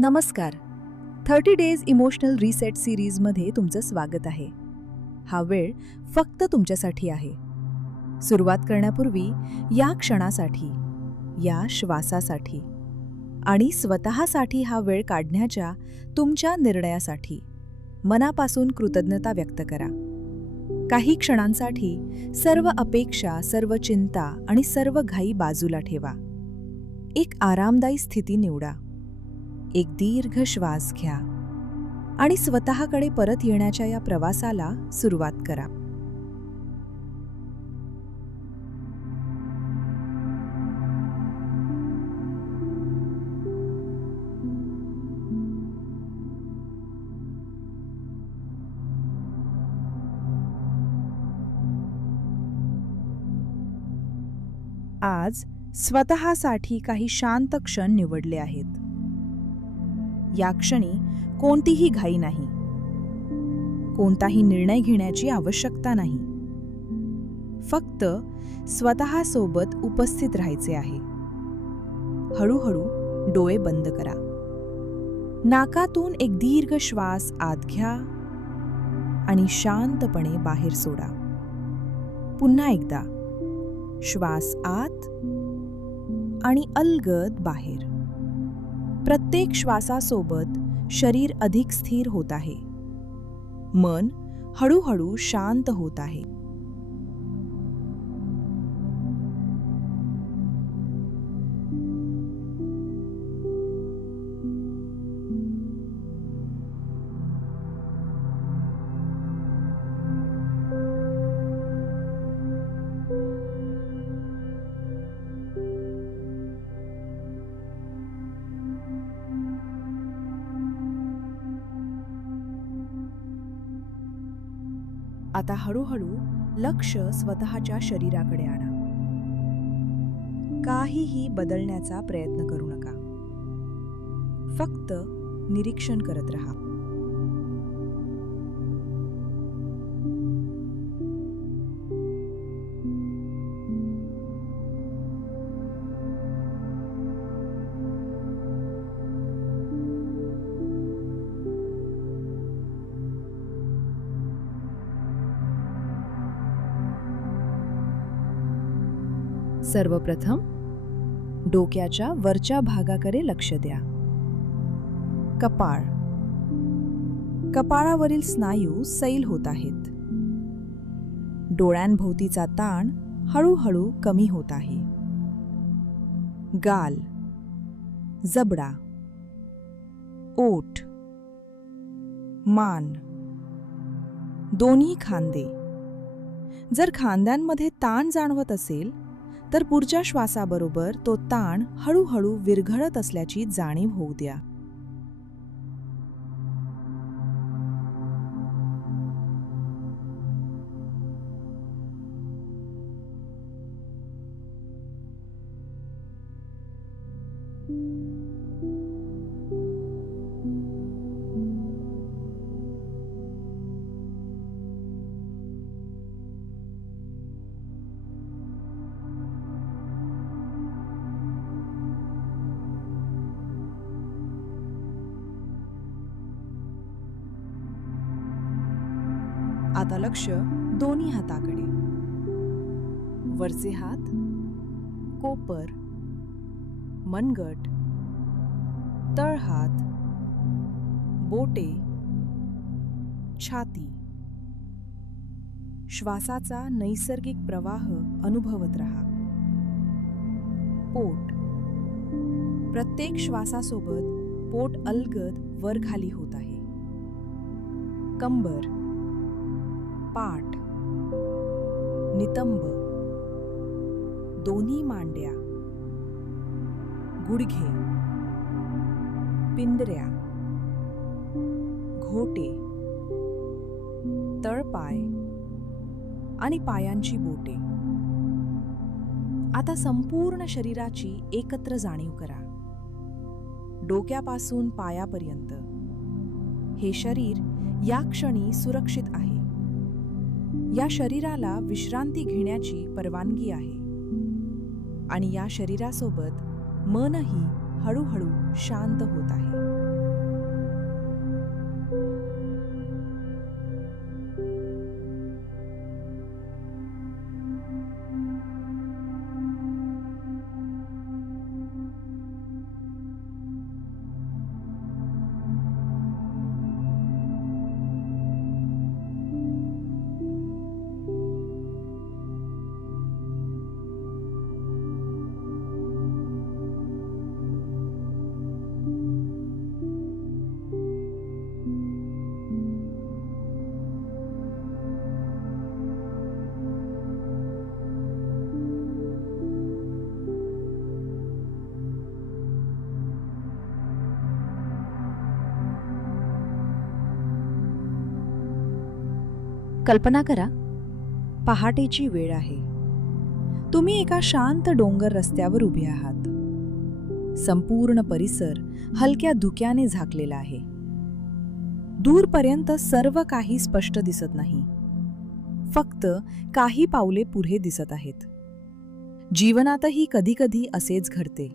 नमस्कार. 30 days emotional reset सिरीजमध्ये तुमचं स्वागत आहे. हा वेळ फक्त तुमच्यासाठी आहे. सुरुवात करण्यापूर्वी या क्षणासाठी, या श्वासासाठी आणि स्वतःसाठी हा वेळ काढण्याच्या तुमच्या निर्णयासाठी मनापासून कृतज्ञता व्यक्त करा. काही क्षणांसाठी सर्व अपेक्षा, सर्व चिंता आणि सर्व घाई बाजूला ठेवा. एक आरामदायी स्थिती निवडा. एक दीर्घ श्वास घ्या आणि स्वतःकडे परत येण्याच्या या प्रवासाला सुरुवात करा. आज स्वतःसाठी काही शांत क्षण निवडले आहेत. या क्षणी कोणतीही घाई नाही, कोणताही निर्णय घेण्याची आवश्यकता नाही. फक्त स्वतःसोबत उपस्थित राहायचे आहे. हळूहळू डोळे बंद करा. नाकातून एक दीर्घ श्वास आत घ्या आणि शांतपणे बाहेर सोडा. पुन्हा एकदा श्वास आत आणि अलगद बाहेर. प्रत्येक श्वासासोबत शरीर अधिक स्थिर होत आहे. मन हळूहळू शांत होत आहे. आता हळूहळू लक्ष स्वतःच्या शरीराकडे आणा. काहीही बदलण्याचा प्रयत्न करू नका. फक्त निरीक्षण करत राहा. सर्वप्रथम डोक्याच्या वरच्या भागाकडे लक्ष द्या. कपाळ. कपाळावरील स्नायू सैल होत आहेत. डोळ्यांभोवतीचा ताण हळूहळू कमी होत आहे. गाल, जबडा, ओठ, मान, दोन्ही खांदे. जर खांद्यांमध्ये ताण जाणवत असेल तर पुढच्या श्वासाबरोबर तो ताण हळूहळू विरघळत असल्याची जाणीव होऊ द्या. आता लक्ष दोन्ही हाताकडे. वरचे हात, कोपर, मनगट, तळहात, बोटे, छाती. श्वासाचा नैसर्गिक प्रवाह अनुभवत रहा. पोट. प्रत्येक श्वासासोबत पोट अलगद वर खाली होत आहे. कंबर, पाठ, नितंब, दोन्ही मांड्या, गुडघे, पिंजऱ्या, घोटे, तळपाय आणि पायांची बोटे. आता संपूर्ण शरीराची एकत्र जाणीव करा. डोक्यापासून पायापर्यंत हे शरीर या क्षणी सुरक्षित आहे. या शरीराला विश्रांती घेण्याची परवानगी आहे आणि या शरीरासोबत मनही हळूहळू शांत होत आहे. कल्पना करा, पहाटेची वेळ आहे. तुम्ही एका शांत डोंगर रस्त्यावर उभे आहात. संपूर्ण परिसर हलक्या धुक्याने झाकलेला आहे. दूरपर्यंत सर्व काही स्पष्ट दिसत नाही. फक्त काही पावले पुढे दिसत आहेत. जीवनातही कधीकधी असेच घडते.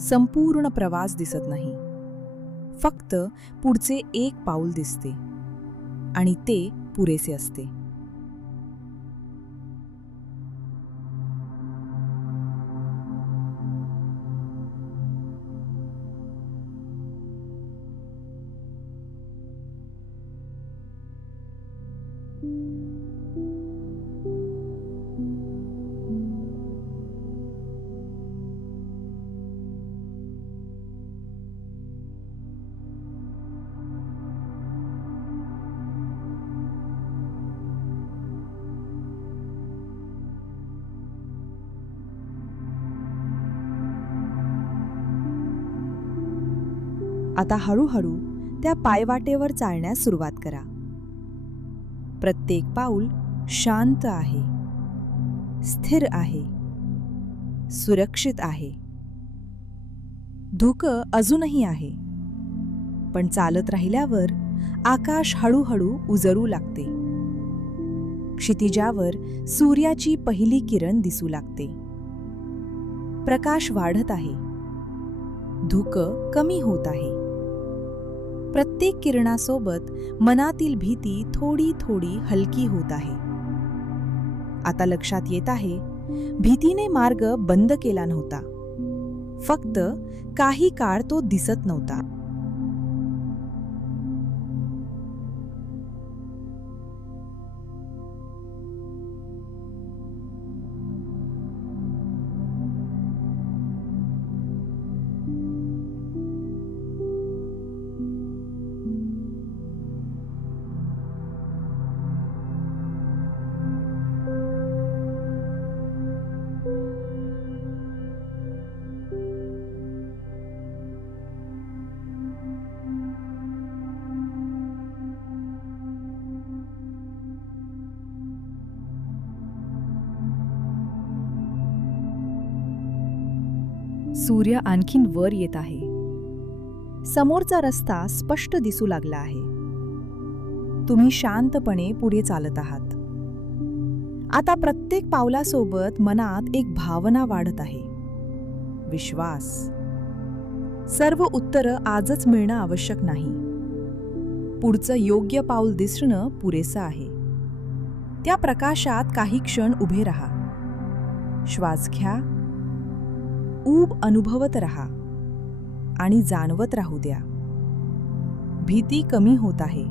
संपूर्ण प्रवास दिसत नाही. फक्त पुढचे एक पाऊल दिसते आणि ते पुरेसे असते. आता हळूहळू त्या पायवाटेवर चालण्यास सुरुवात करा. प्रत्येक पाऊल शांत आहे, स्थिर आहे, सुरक्षित आहे. धुकं अजूनही आहे, पण चालत राहिल्यावर आकाश हळूहळू उजळू लागते. क्षितिजावर सूर्याची पहिली किरण दिसू लागते. प्रकाश वाढत आहे. धुकं कमी होत आहे. प्रत्येक किरणासोबत मनातील भीती थोडी थोडी हलकी होत आहे. आता लक्षात येत आहे, भीतीने मार्ग बंद केला नव्हता. फक्त काही काळ तो दिसत नव्हता. सूर्य आणखीन वर येत आहे. समोरचा रस्ता स्पष्ट दिसू लागला आहे. तुम्ही शांतपणे पुढे चालत आहात. आता प्रत्येक पावलासोबत मनात एक भावना वाढत आहे, विश्वास. सर्व उत्तरं आजच मिळणं आवश्यक नाही. पुढचं योग्य पाऊल दिसणं पुरेसं आहे. त्या प्रकाशात काही क्षण उभे राहा. श्वास घ्या, ऊब अनुभवत राहा आणि जाणवत राहू द्या. भीती कमी होत आहे.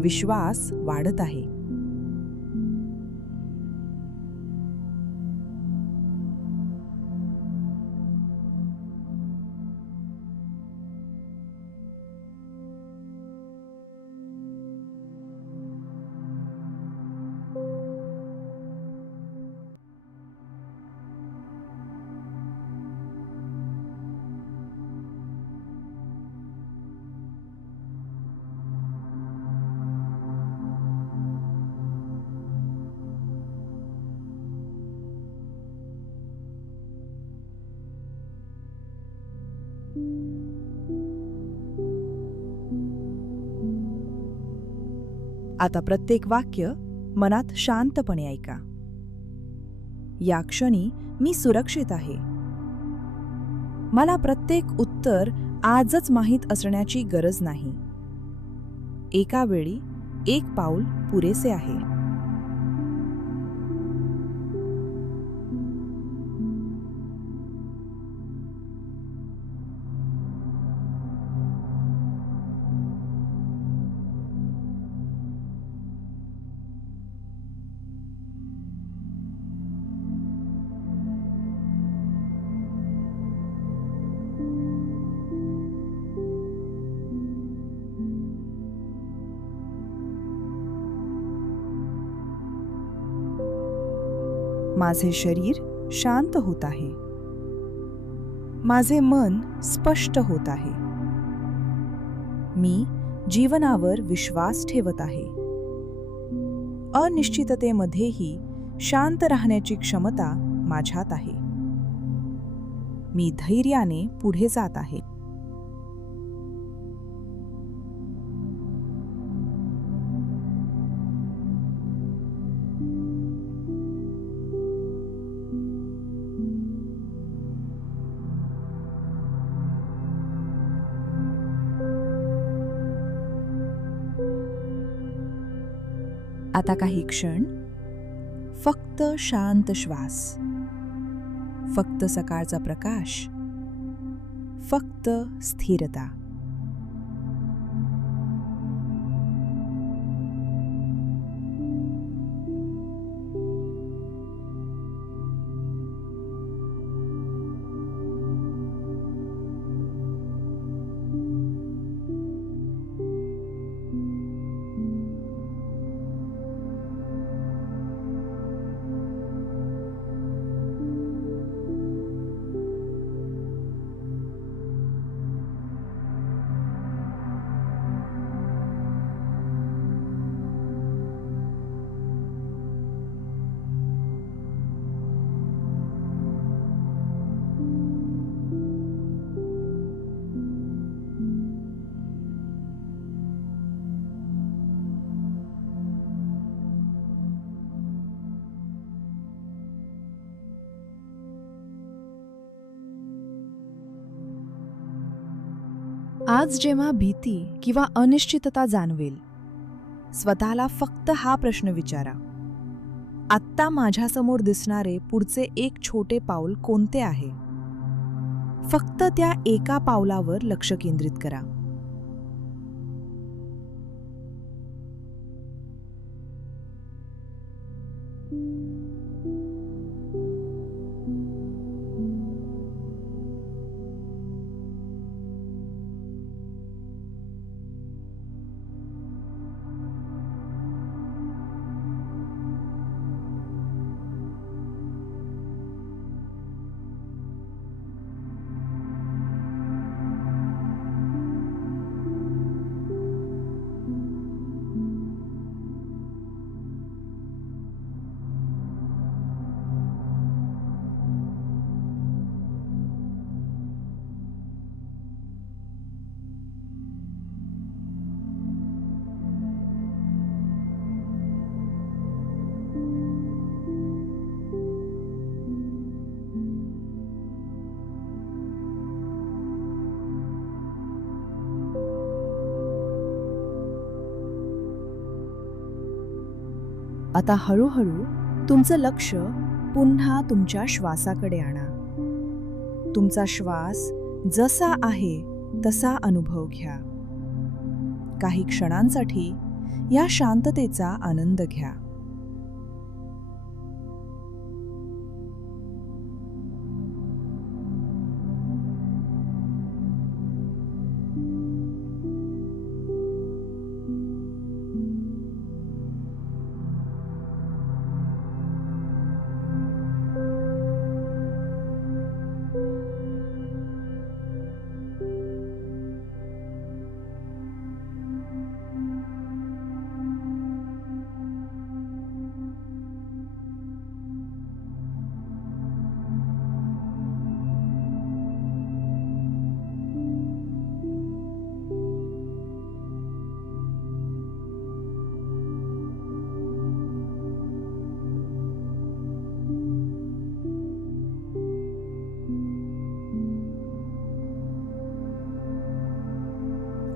विश्वास वाढत आहे. आता प्रत्येक वाक्य मनात शांतपणे ऐका. या क्षणी मी सुरक्षित आहे. मला प्रत्येक उत्तर आजच माहीत असण्याची गरज नाही. एका वेळी एक पाऊल पुरेसे आहे. माझे शरीर शांत होत आहे. माझे मन स्पष्ट होत आहे. मी जीवनावर विश्वास ठेवत आहे. अनिश्चिततेमध्येही शांत राहण्याची क्षमता माझ्यात आहे. मी धैर्याने पुढे जात आहे. आता काही क्षण फक्त शांत श्वास, फक्त सकाळचा प्रकाश, फक्त स्थिरता. आज जेव्हा भीती किंवा अनिश्चितता जाणवेल, स्वतःला फक्त हा प्रश्न विचारा: आत्ता माझ्यासमोर दिसणारे पुढचे एक छोटे पाऊल कोणते आहे? फक्त त्या एका पावलावर लक्ष केंद्रित करा. आता हळूहळू तुमचं लक्ष पुन्हा तुमच्या श्वासाकडे आणा. तुमचा श्वास जसा आहे तसा अनुभव घ्या. काही क्षणांसाठी या शांततेचा आनंद घ्या.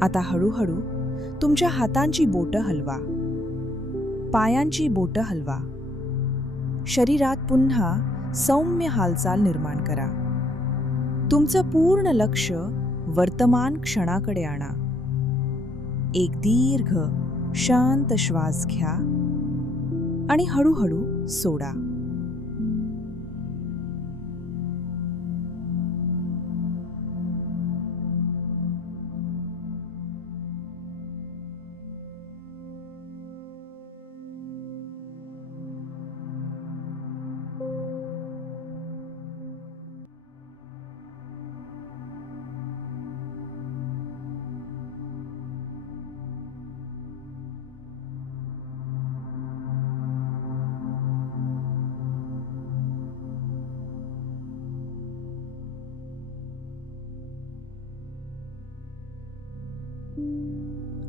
आता हळूहळू तुमच्या हातांची बोटं हलवा, पायांची बोटं हलवा. शरीरात पुन्हा सौम्य हालचाल निर्माण करा. तुमचं पूर्ण लक्ष वर्तमान क्षणाकडे आणा. एक दीर्घ शांत श्वास घ्या आणि हळूहळू सोडा.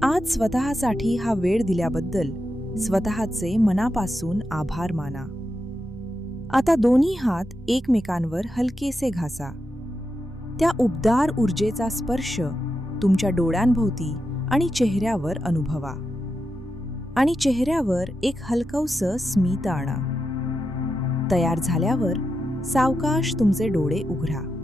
आज स्वतःसाठी हा वेळ दिल्याबद्दल स्वतःचे मनापासून आभार माना. आता दोन्ही हात एकमेकांवर हलकेसे घासा. त्या उबदार ऊर्जेचा स्पर्श तुमच्या डोळ्यांभोवती आणि चेहऱ्यावर अनुभवा. आणि चेहऱ्यावर एक हलकंसं स्मित आणा. तयार झाल्यावर सावकाश तुमचे डोळे उघडा.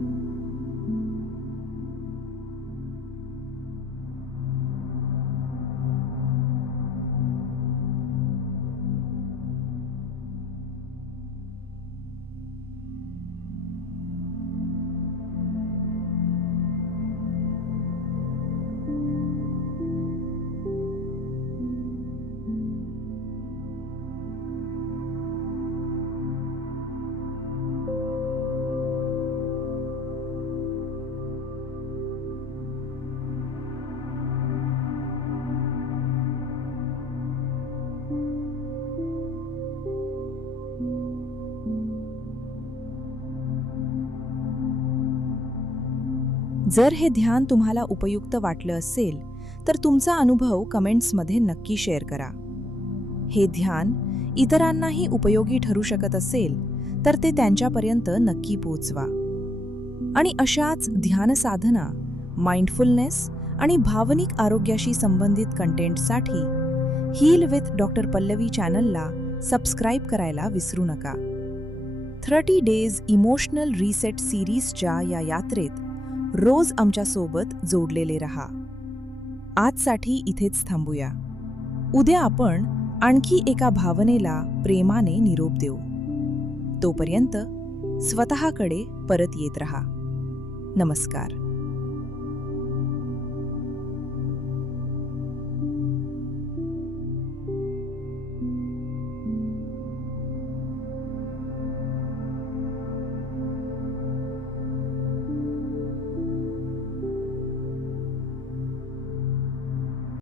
जर हे ध्यान तुम्हाला उपयुक्त वाटलं असेल तर तुमचा अनुभव कमेंट्समध्ये नक्की शेअर करा. हे ध्यान इतरांनाही उपयोगी ठरू शकत असेल तर ते त्यांच्यापर्यंत नक्की पोहोचवा. आणि अशाच ध्यान साधना, माइंडफुलनेस आणि भावनिक आरोग्याशी संबंधित कंटेंटसाठी हील विथ डॉक्टर पल्लवी चॅनलला सबस्क्राईब करायला विसरू नका. 30 डेज इमोशनल रिसेट सिरीजच्या या यात्रेत रोज आमच्यासोबत जोडलेले रहा. आजसाठी इथेच थांबूया. उद्या आपण आणखी एका भावनेला प्रेमाने निरोप देऊ. तोपर्यंत स्वतःकडे परत येत रहा. नमस्कार.